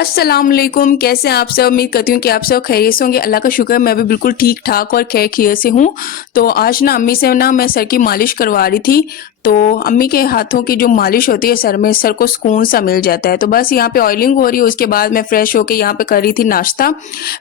अस्सलाम वालेकुम। कैसे हैं आप सब? उम्मीद करती हूँ कि आप सब खैरियत से होंगे। अल्लाह का शुक्र है मैं भी बिल्कुल ठीक ठाक और खैर खैरियत से हूँ। तो आज ना अम्मी से ना मैं सर की मालिश करवा रही थी। तो अम्मी के हाथों की जो मालिश होती है सर में, सर को सुकून सा मिल जाता है। तो बस यहाँ पे ऑयलिंग हो रही है, उसके बाद मैं फ्रेश होके यहाँ पे कर रही थी नाश्ता।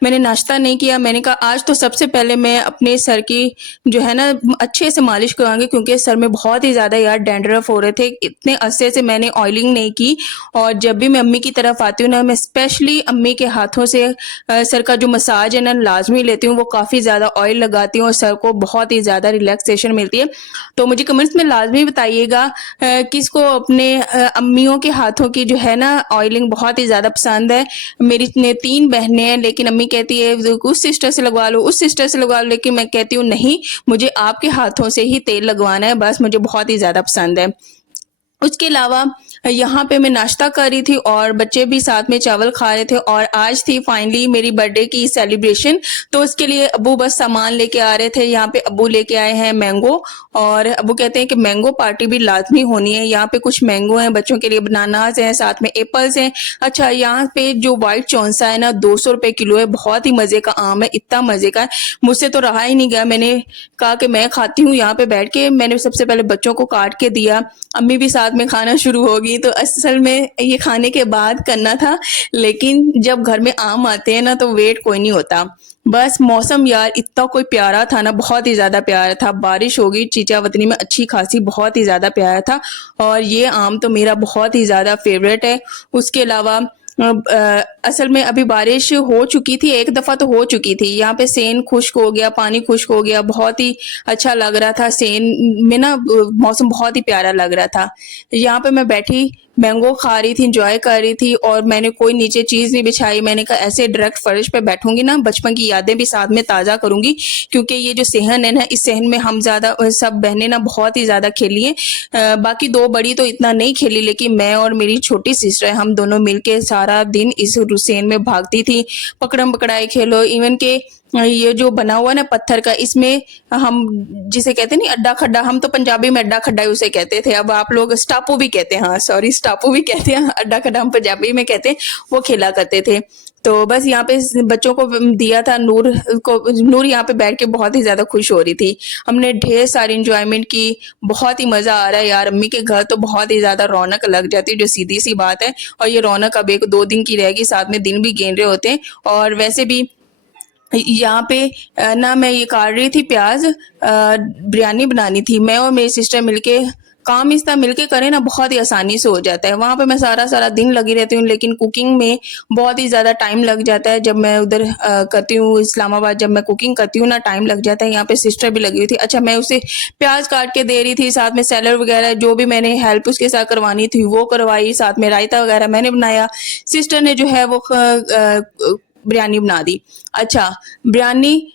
मैंने नाश्ता नहीं किया, मैंने कहा आज तो सबसे पहले मैं अपने सर की जो है ना अच्छे से मालिश करवाऊंगी, क्योंकि सर में बहुत ही ज़्यादा यार डैंड्रफ हो रहे थे। इतने अरसे से मैंने ऑयलिंग नहीं की, और जब भी मैं अम्मी की तरफ आती हूँ ना, मैं स्पेशली अम्मी के हाथों से सर का जो मसाज है ना लाजमी लेती हूँ। वो काफ़ी ज़्यादा ऑयल लगाती हूँ और सर को बहुत ही ज़्यादा रिलैक्सेशन मिलती है। तो मुझे कमेंट्स में लाजमी बताइएगा किसको अपने अम्मियों के हाथों की जो है ना ऑयलिंग बहुत ही ज़्यादा पसंद है। मेरी ने 3 बहनें हैं, लेकिन अम्मी कहती है उस सिस्टर से लगवा लो, उस सिस्टर से लगवा लो, लेकिन मैं कहती हूँ नहीं, मुझे आपके हाथों से ही तेल लगवाना है, बस मुझे बहुत ही ज़्यादा पसंद है। उसके अलावा यहाँ पे मैं नाश्ता कर रही थी और बच्चे भी साथ में चावल खा रहे थे, और आज थी फाइनली मेरी बर्थडे की सेलिब्रेशन। तो उसके लिए अब्बू बस सामान लेके आ रहे थे। यहाँ पे अब्बू लेके आए हैं मैंगो, और अब्बू कहते हैं कि मैंगो पार्टी भी लाजमी होनी है। यहाँ पे कुछ मैंगो हैं बच्चों के लिए, बनानास हैं, साथ में एप्पल्स हैं। अच्छा, यहाँ पे जो व्हाइट चौंसा है ना 200 रुपए किलो है। बहुत ही मजे का आम है, इतना मजे का है, मुझसे तो रहा ही नहीं गया। मैंने कहा कि मैं खाती हूँ यहाँ पे बैठ के। मैंने सबसे पहले बच्चों को काट के दिया, अम्मी भी साथ में खाना शुरू होगी। तो असल में ये खाने के बाद करना था, लेकिन जब घर में आम आते हैं ना तो वेट कोई नहीं होता। बस मौसम यार इतना कोई प्यारा था ना, बहुत ही ज्यादा प्यारा था। बारिश हो गई चीचा वतनी में अच्छी खासी, बहुत ही ज्यादा प्यारा था। और ये आम तो मेरा बहुत ही ज्यादा फेवरेट है। उसके अलावा असल में अभी बारिश हो चुकी थी, एक दफा तो हो चुकी थी। यहाँ पे सेन खुश्क हो गया, पानी खुश्क हो गया, बहुत ही अच्छा लग रहा था। सेन में ना मौसम बहुत ही प्यारा लग रहा था। यहाँ पे मैं बैठी मैंगो खा रही थी, इंजॉय कर रही थी, और मैंने कोई नीचे चीज नहीं बिछाई। मैंने कहा ऐसे डायरेक्ट फर्श पे बैठूंगी ना, बचपन की यादें भी साथ में ताजा करूंगी, क्योंकि ये जो सहन है ना, इस सहन में हम ज्यादा सब बहनें ना बहुत ही ज्यादा खेली हैं। बाकी 2 बड़ी तो इतना नहीं खेली, लेकिन मैं और मेरी छोटी सिस्टर हम दोनों मिलके सारा दिन इस हुसैन में भागती थी। पकड़म पकड़ाई खेलो, इवन के ये जो बना हुआ ना पत्थर का, इसमें हम जिसे कहते हैं नहीं अड्डा खड्डा, हम तो पंजाबी में अड्डा खड्डा उसे कहते थे, अब आप लोग स्टापू भी कहते हैं। हाँ सॉरी, स्टापू भी कहते हैं, अड्डा खड्डा हम पंजाबी में कहते हैं। वो खेला करते थे। तो बस यहाँ पे बच्चों को दिया था। नूर यहाँ पे बैठ के बहुत ही ज्यादा खुश हो रही थी। हमने ढेर सारी इंजॉयमेंट की, बहुत ही मजा आ रहा है यार। अम्मी के घर तो बहुत ही ज्यादा रौनक लग जाती है, जो सीधी सी बात है। और ये रौनक अब 1-2 दिन की रहेगी, साथ में दिन भी गिन रहे होते हैं। और वैसे भी यहाँ पे ना मैं ये काट रही थी प्याज, बिरयानी बनानी थी। मैं और मेरी सिस्टर मिलके काम इस तरह मिलके करें ना, बहुत ही आसानी से हो जाता है। वहां पे मैं सारा सारा दिन लगी रहती हूँ, लेकिन कुकिंग में बहुत ही ज्यादा टाइम लग जाता है। जब मैं उधर करती हूँ इस्लामाबाद, जब मैं कुकिंग करती हूँ ना, टाइम लग जाता है। यहाँ पे सिस्टर भी लगी हुई थी। अच्छा, मैं उसे प्याज काट के दे रही थी, साथ में सैलड वगैरह जो भी मैंने हेल्प उसके साथ करवानी थी वो करवाई, साथ में रायता वगैरह मैंने बनाया। सिस्टर ने जो है वो बिरयानी बना दी। अच्छा, बिरयानी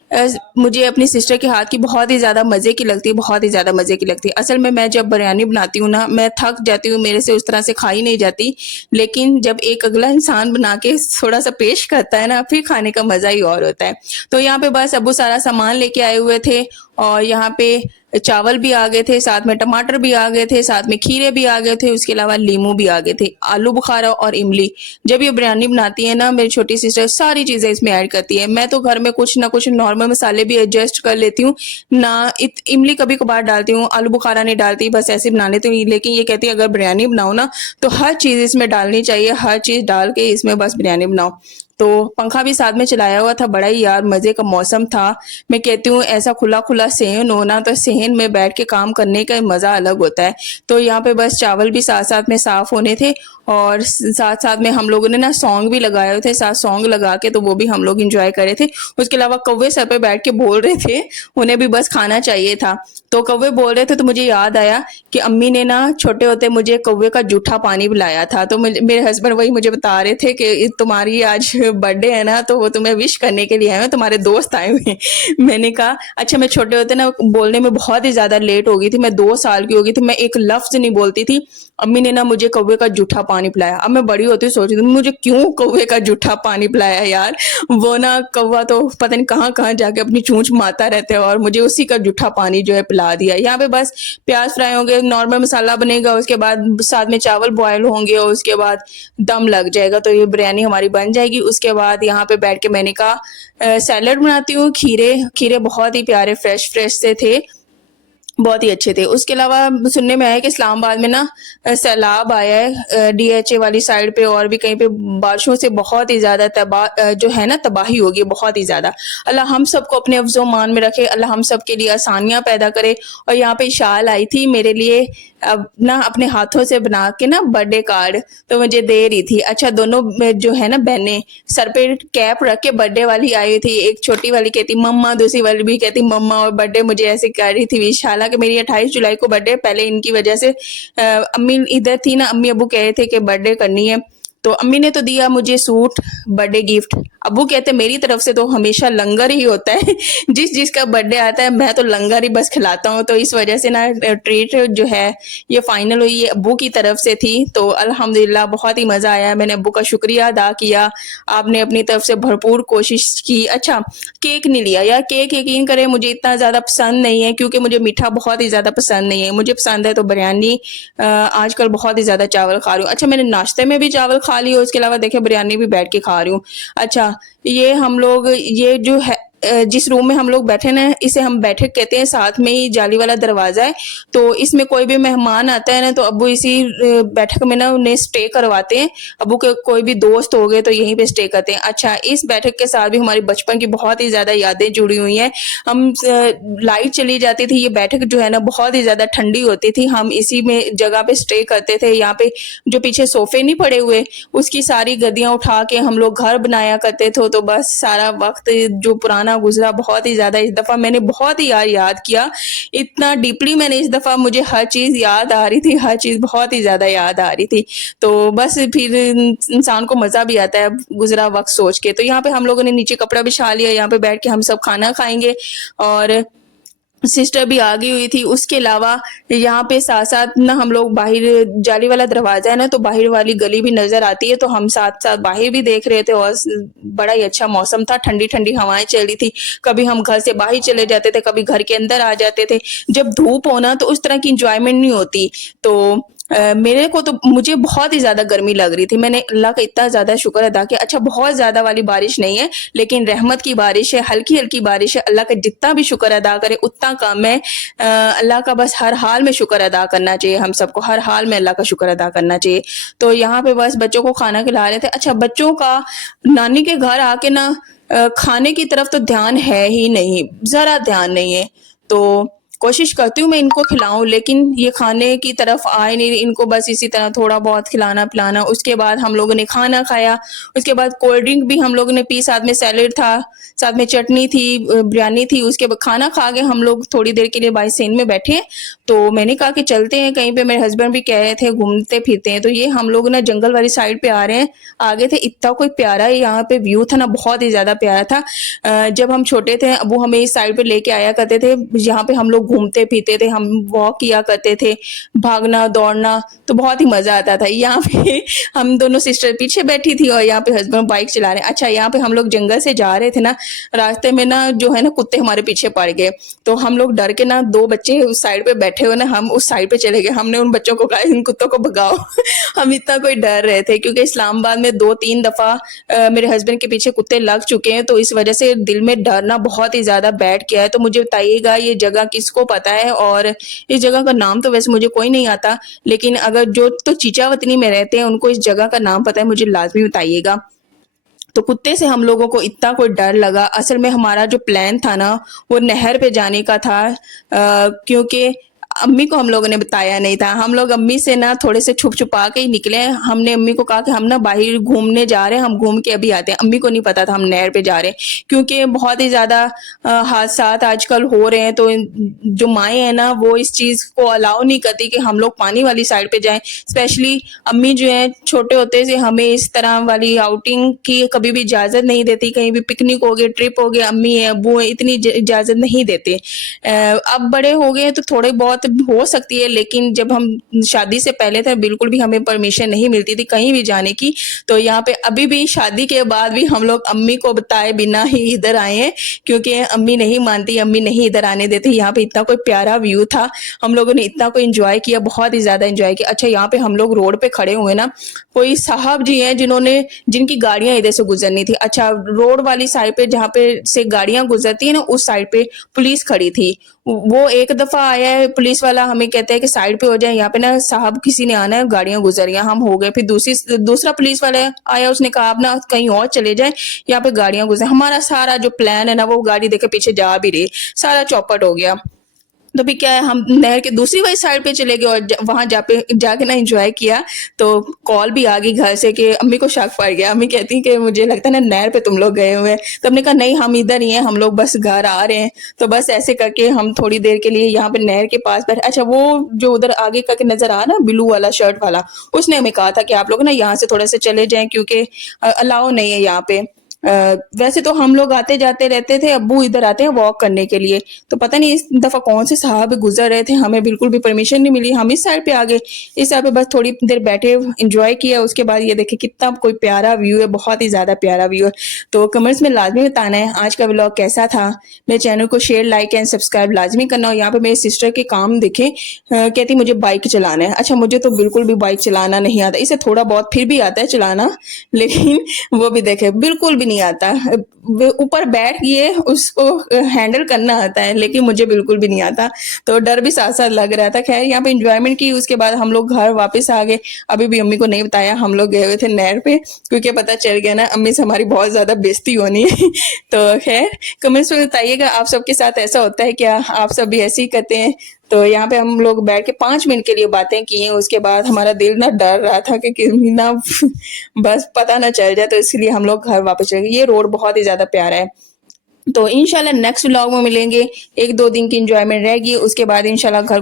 मुझे अपनी सिस्टर के हाथ की बहुत ही ज़्यादा मज़े की लगती है, बहुत ही ज़्यादा मज़े की लगती है। असल में मैं जब बिरयानी बनाती हूँ ना, मैं थक जाती हूँ, मेरे से उस तरह से खाई नहीं जाती। लेकिन जब एक अगला इंसान बना के थोड़ा सा पेश करता है ना, फिर खाने का मज़ा ही और होता है। तो यहाँ पे बस अब्बू सारा सामान लेके आए हुए थे, और यहाँ पे चावल भी आ गए थे, साथ में टमाटर भी आ गए थे, साथ में खीरे भी आ गए थे, उसके अलावा लीमू भी आ गए थे, आलू बुखारा और इमली। जब ये बिरयानी बनाती है ना मेरी छोटी सिस्टर, सारी चीज़ें इसमें ऐड करती है। मैं तो घर में कुछ ना कुछ नॉर्मल मसाले भी एडजस्ट कर लेती हूँ ना। इमली कभी कभार डालती हूँ, आलू बुखारा नहीं डालती, बस ऐसे बना लेती हूँ। लेकिन ये कहती है अगर बिरयानी बनाओ ना तो हर चीज़ इसमें डालनी चाहिए, हर चीज़ डाल के इसमें बस बिरयानी बनाओ। तो पंखा भी साथ में चलाया हुआ था, बड़ा ही यार मजे का मौसम था। मैं कहती हूँ ऐसा खुला खुला सहन हो ना, तो सहन में बैठ के काम करने का मजा अलग होता है। तो यहाँ पे बस चावल भी साथ साथ में साफ होने थे, और साथ साथ में हम लोगों ने ना सॉन्ग भी लगाए हुए थे, साथ सॉन्ग लगा के तो वो भी हम लोग इंजॉय कर रहे थे। उसके अलावा कौवे सर पे बैठ के बोल रहे थे, उन्हें भी बस खाना चाहिए था। तो कौवे बोल रहे थे तो मुझे याद आया कि अम्मी ने ना छोटे होते मुझे कौवे का जूठा पानी पिलाया था। तो मेरे हस्बैंड वही मुझे बता रहे थे कि तुम्हारी आज बर्थडे है ना तो वो तुम्हें विश करने के लिए आए हैं, तुम्हारे दोस्त आए हुए हैं। मैंने कहा अच्छा, मैं छोटे होते ना बोलने में बहुत ही ज़्यादा लेट हो गई थी, मैं 2 साल की हो गई थी, मैं एक लफ्ज़ नहीं बोलती थी। अम्मी ने ना मुझे कौवे का जूठा पानी पिलाया। अब मैं बड़ी होती सोच रही थी मुझे क्यों कौवे का जूठा पानी पिलाया यार। वो ना कौवा तो पता नहीं कहाँ-कहाँ जाके अपनी चोंच मारता रहता है और मुझे उसी का जूठा पानी जो है पिला दिया। यहाँ पे बस प्याज़ फ्राई होंगे, नॉर्मल मसाला बनेगा, उसके बाद साथ में चावल बॉयल होंगे और उसके बाद दम लग जाएगा तो ये बिरयानी हमारी बन जाएगी। उसके बाद यहाँ पे बैठ के मैंने कहा सैलेड बनाती हूँ, खीरे खीरे बहुत ही प्यारे फ्रेश से थे, बहुत ही अच्छे थे। उसके अलावा सुनने में आया कि इस्लामाबाद में ना सैलाब आया है डीएचए वाली साइड पे और भी कहीं पे बारिशों से बहुत ही ज़्यादा जो है ना तबाही होगी बहुत ही ज़्यादा। अल्लाह हम सबको अपने अफ़्ज़ो मान में रखे, अल्लाह हम सब के लिए आसानियाँ पैदा करे। और यहाँ पे शाल आई थी मेरे लिए अब ना अपने हाथों से बना के ना बर्थडे कार्ड तो मुझे दे रही थी। अच्छा दोनों जो है ना बहनें सर पे कैप रख के बर्थडे वाली आई हुई थी, एक छोटी वाली कहती मम्मा, दूसरी वाली भी कहती मम्मा और बर्थडे मुझे ऐसे कर रही थी विश। हालांकि मेरी 28 जुलाई को बर्थडे, पहले इनकी वजह से अम्मी इधर थी ना, अम्मी अबू कह रहे थे कि बर्थडे करनी है तो अम्मी ने तो दिया मुझे सूट बर्थडे गिफ्ट। अबू कहते मेरी तरफ से तो हमेशा लंगर ही होता है जिस जिसका बर्थडे आता है मैं तो लंगर ही बस खिलाता हूँ। तो इस वजह से ना ट्रीट जो है ये फाइनल हुई, ये अबू की तरफ से थी तो अल्हम्दुलिल्लाह बहुत ही मज़ा आया। मैंने अबू का शुक्रिया अदा किया, आपने अपनी तरफ से भरपूर कोशिश की। अच्छा केक नहीं लिया यार, केक यकीन करें मुझे इतना ज़्यादा पसंद नहीं है क्योंकि मुझे मीठा बहुत ही ज़्यादा पसंद नहीं है। मुझे पसंद है तो बिरयानी, आजकल बहुत ही ज़्यादा चावल खा रही हूँ। अच्छा मैंने नाश्ते में भी चावल खा लिया, उसके अलावा देखिए बिरयानी भी बैठ के खा रही हूँ। अच्छा ये हम लोग ये जो है जिस रूम में हम लोग बैठे ना इसे हम बैठक कहते हैं, साथ में ही जाली वाला दरवाजा है तो इसमें कोई भी मेहमान आता है ना तो अबू इसी बैठक में ना उन्हें स्टे करवाते हैं। अबू के कोई भी दोस्त हो गए तो यहीं पे स्टे करते हैं। अच्छा इस बैठक के साथ भी हमारी बचपन की बहुत ही ज्यादा यादें जुड़ी हुई हैं। हम लाइट चली जाती थी, ये बैठक जो है ना बहुत ही ज्यादा ठंडी होती थी, हम इसी में जगह पे स्टे करते थे। यहाँ पे जो पीछे सोफे नहीं पड़े हुए उसकी सारी गद्दियां उठा के हम लोग घर बनाया करते थे। तो बस सारा वक्त जो पुराना गुजरा बहुत ही ज्यादा, इस दफा मैंने बहुत ही याद किया, इतना डीपली मैंने इस दफा, मुझे हर चीज याद आ रही थी, हर चीज बहुत ही ज्यादा याद आ रही थी। तो बस फिर इंसान को मजा भी आता है गुजरा वक्त सोच के। तो यहाँ पे हम लोगों ने नीचे कपड़ा बिछा लिया, यहाँ पे बैठ के हम सब खाना खाएंगे और सिस्टर भी आ गई हुई थी। उसके अलावा यहाँ पे साथ साथ ना हम लोग बाहर, जाली वाला दरवाजा है ना तो बाहर वाली गली भी नजर आती है तो हम साथ साथ बाहर भी देख रहे थे और बड़ा ही अच्छा मौसम था, ठंडी ठंडी हवाएं चल रही थी। कभी हम घर से बाहर चले जाते थे, कभी घर के अंदर आ जाते थे। जब धूप होना तो उस तरह की इंजॉयमेंट नहीं होती। तो मेरे को तो मुझे बहुत ही ज्यादा गर्मी लग रही थी, मैंने अल्लाह का इतना ज्यादा शुक्र अदा किया। अच्छा बहुत ज्यादा वाली बारिश नहीं है लेकिन रहमत की बारिश है, हल्की हल्की बारिश है। अल्लाह का जितना भी शुक्र अदा करे उतना कम है। अल्लाह का बस हर हाल में शुक्र अदा करना चाहिए, हम सबको हर हाल में अल्लाह का शुक्र अदा करना चाहिए। तो यहाँ पे बस बच्चों को खाना खिला रहे थे। अच्छा बच्चों का नानी के घर आके ना खाने की तरफ तो ध्यान है ही नहीं, जरा ध्यान नहीं है। तो कोशिश करती हूँ मैं इनको खिलाऊं लेकिन ये खाने की तरफ आए नहीं, इनको बस इसी तरह थोड़ा बहुत खिलाना पिलाना। उसके बाद हम लोगों ने खाना खाया, उसके बाद कोल्ड ड्रिंक भी हम लोगों ने पी, साथ में सैलेड था, साथ में चटनी थी, बिरयानी थी। उसके बाद खाना खा के हम लोग थोड़ी देर के लिए बाई सेन में बैठे तो मैंने कहा कि चलते हैं कहीं पे, मेरे हस्बैंड भी कह रहे थे घूमते फिरते हैं। तो ये हम लोग ना जंगल वाली साइड पे आ रहे हैं, आगे थे, इतना कोई प्यारा यहाँ पे व्यू था ना, बहुत ही ज्यादा प्यारा था। जब हम छोटे थे अबू हमें इस साइड पे लेके आया करते थे, यहाँ पे हम लोग घूमते फिरते थे, हम वॉक किया करते थे, भागना दौड़ना, तो बहुत ही मजा आता था। यहाँ पे हम दोनों सिस्टर पीछे बैठी थी और यहाँ पे हस्बैंड बाइक चला रहे हैं। अच्छा यहाँ पे हम लोग जंगल से जा रहे थे ना, रास्ते में ना जो है ना कुत्ते हमारे पीछे पड़ गए तो हम लोग डर के ना, दो बच्चे उस साइड पे बैठे हुए ना, हम उस साइड पे चले गए। हमने उन बच्चों को कहा इन कुत्तों को भगाओ हम इतना कोई डर रहे थे क्योंकि इस्लामाबाद में 2-3 दफा मेरे हस्बैंड के पीछे कुत्ते लग चुके हैं तो इस वजह से दिल में डरना बहुत ही ज्यादा बैठ गया है। तो मुझे बताइएगा ये जगह किसको पता है, और इस जगह का नाम तो वैसे मुझे कोई नहीं आता, लेकिन अगर जो तो चीचा वतनी में रहते हैं उनको इस जगह का नाम पता है, मुझे लाजमी बताइएगा। तो कुत्ते से हम लोगों को इतना कोई डर लगा। असल में हमारा जो प्लान था ना वो नहर पे जाने का था, क्योंकि अम्मी को हम लोगों ने बताया नहीं था। हम लोग अम्मी से ना थोड़े से छुप छुपा के ही निकले। हमने अम्मी को कहा कि हम ना बाहर घूमने जा रहे हैं, हम घूम के अभी आते हैं। अम्मी को नहीं पता था हम नहर पे जा रहे हैं, क्योंकि बहुत ही ज़्यादा हादसात आजकल हो रहे हैं। तो जो माएँ हैं ना, वो इस चीज़ को अलाउ नहीं करती कि हम लोग पानी वाली साइड पे जाएँ। स्पेशली अम्मी जो हैं, छोटे होते से हमें इस तरह वाली आउटिंग की कभी भी इजाज़त नहीं देती। कहीं भी पिकनिक हो गए, ट्रिप हो गया, अम्मी हैं, अब्बू हैं, इतनी इजाज़त नहीं देते। अब बड़े हो गए हैं तो थोड़े बहुत हो सकती है, लेकिन जब हम शादी से पहले थे बिल्कुल भी हमें परमिशन नहीं मिलती थी कहीं भी जाने की। तो यहाँ पे अभी भी शादी के बाद भी हम लोग अम्मी को बताए बिना ही इधर आए हैं, क्योंकि अम्मी नहीं मानती, अम्मी नहीं इधर आने देती। यहाँ पे इतना कोई प्यारा व्यू था, हम लोगों ने इतना कोई एंजॉय किया, बहुत ही ज्यादा एंजॉय किया। अच्छा, यहाँ पे हम लोग रोड पे खड़े हुए ना, कोई साहब जी हैं जिनकी गाड़ियां इधर से गुजरनी थी। अच्छा, रोड वाली साइड पे जहाँ पे से गाड़ियां गुजरती है ना, उस साइड पे पुलिस खड़ी थी। वो एक दफा आया है पुलिस वाला, हमें कहते हैं कि साइड पे हो जाए, यहाँ पे ना साहब किसी ने आना है, गाड़ियां गुजर रही हैं। हम हो गए, फिर दूसरा पुलिस वाला आया, उसने कहा आप ना कहीं और चले जाए, यहाँ पे गाड़ियां गुजर। हमारा सारा जो प्लान है ना, वो गाड़ी देखे पीछे जा भी रही, सारा चौपट हो गया। तो भी क्या है, हम नहर के दूसरी वाली साइड पे चले गए और वहां जाके ना एंजॉय किया। तो कॉल भी आ गई घर से कि अम्मी को शक पड़ गया। अम्मी कहती कि मुझे लगता है ना नहर पे तुम लोग गए हुए हैं। तो हमने कहा नहीं, हम इधर ही हैं, हम लोग बस घर आ रहे हैं। तो बस ऐसे करके हम थोड़ी देर के लिए यहाँ पे नहर के पास बैठे। अच्छा, वो जो उधर आगे करके नजर आ ना, ब्लू वाला शर्ट वाला, उसने हमें कहा था कि आप लोग ना यहाँ से थोड़ा सा चले जाएं, क्योंकि अलाउ नहीं है यहाँ पे। वैसे तो हम लोग आते जाते रहते थे, अब्बू इधर आते हैं वॉक करने के लिए। तो पता नहीं इस दफा कौन से साहब गुजर रहे थे, हमें बिल्कुल भी परमिशन नहीं मिली। हम इस साइड पे आ गए, इस साइड पे बस थोड़ी देर बैठे, एंजॉय किया। उसके बाद ये देखे कितना कोई प्यारा व्यू है, बहुत ही ज्यादा प्यारा व्यू है। तो कमेंट्स में लाजमी बताना है आज का व्लॉग कैसा था। मेरे चैनल को शेयर, लाइक एंड सब्सक्राइब लाजमी करना। और यहाँ पे मेरी सिस्टर के काम देखे, कहती मुझे बाइक चलाना है। अच्छा, मुझे तो बिल्कुल भी बाइक चलाना नहीं आता। इसे थोड़ा बहुत फिर भी आता है चलाना, लेकिन वो भी देखे बिल्कुल भी नहीं आता। ऊपर बैठ गए, उसको हैंडल करना आता है, लेकिन मुझे बिल्कुल भी नहीं आता। तो डर भी साथ साथ लग रहा था। खैर, यहाँ पे एंजॉयमेंट की, उसके बाद हम लोग घर वापस आ गए। अभी भी अम्मी को नहीं बताया हम लोग गए हुए थे नहर पे, क्योंकि पता चल गया ना अम्मी से हमारी बहुत ज्यादा बेइज्जती होनी है। तो खैर, कमेंट्स में बताइएगा आप सबके साथ ऐसा होता है क्या, आप सब भी ऐसे ही करते हैं। तो यहाँ पे हम लोग बैठ के 5 मिनट के लिए बातें की हैं। उसके बाद हमारा दिल ना डर रहा था कि कहीं ना बस पता ना चल जाए, तो इसलिए हम लोग घर वापस चले गए। ये रोड बहुत ही ज्यादा प्यारा है। तो इंशाल्लाह नेक्स्ट व्लॉग में मिलेंगे। 1-2 दिन की एंजॉयमेंट रहेगी, उसके बाद इंशाल्लाह घर